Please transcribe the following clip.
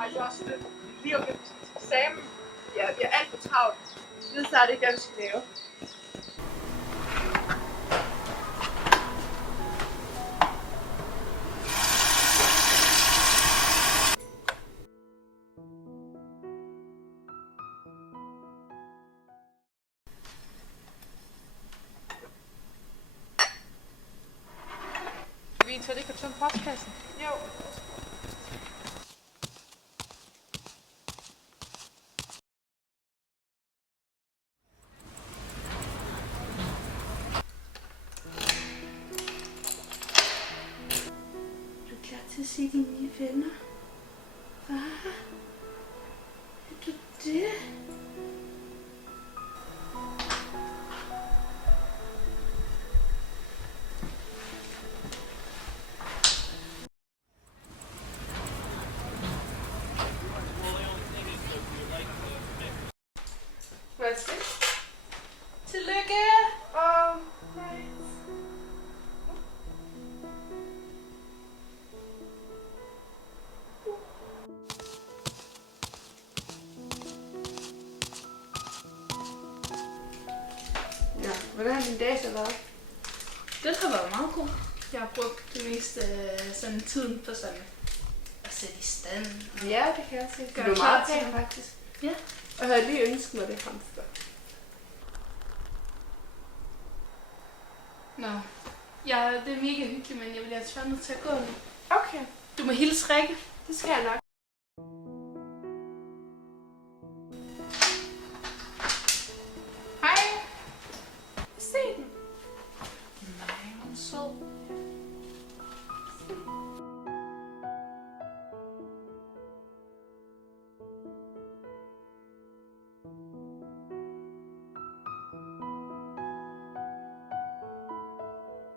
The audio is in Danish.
Ej, det er også det. Lige om lidt til eksamen. Ja, vi er alt for travlt. Vi ved snart ikke, hvad vi skal lave. Vi tager det ikke at tømme postkassen. Jo. Er du klar til at se dine nye venner? Far? Er du det? Hvad er det? Tillykke! Nej. Ja, hvordan har din dag så været? Den har været meget god. Jeg har brugt det meste sådan tiden på sådan at sætte i stand. Ja, det kan jeg se. Gør Du er klar meget til pæn, faktisk. Ja. Og jeg havde lige ønsket mig det hamster. Nå. Ja, det er mega hyggeligt, men jeg bliver tvunget til at gå nu. Okay, Du må hilse Rikke. det skal jeg nok.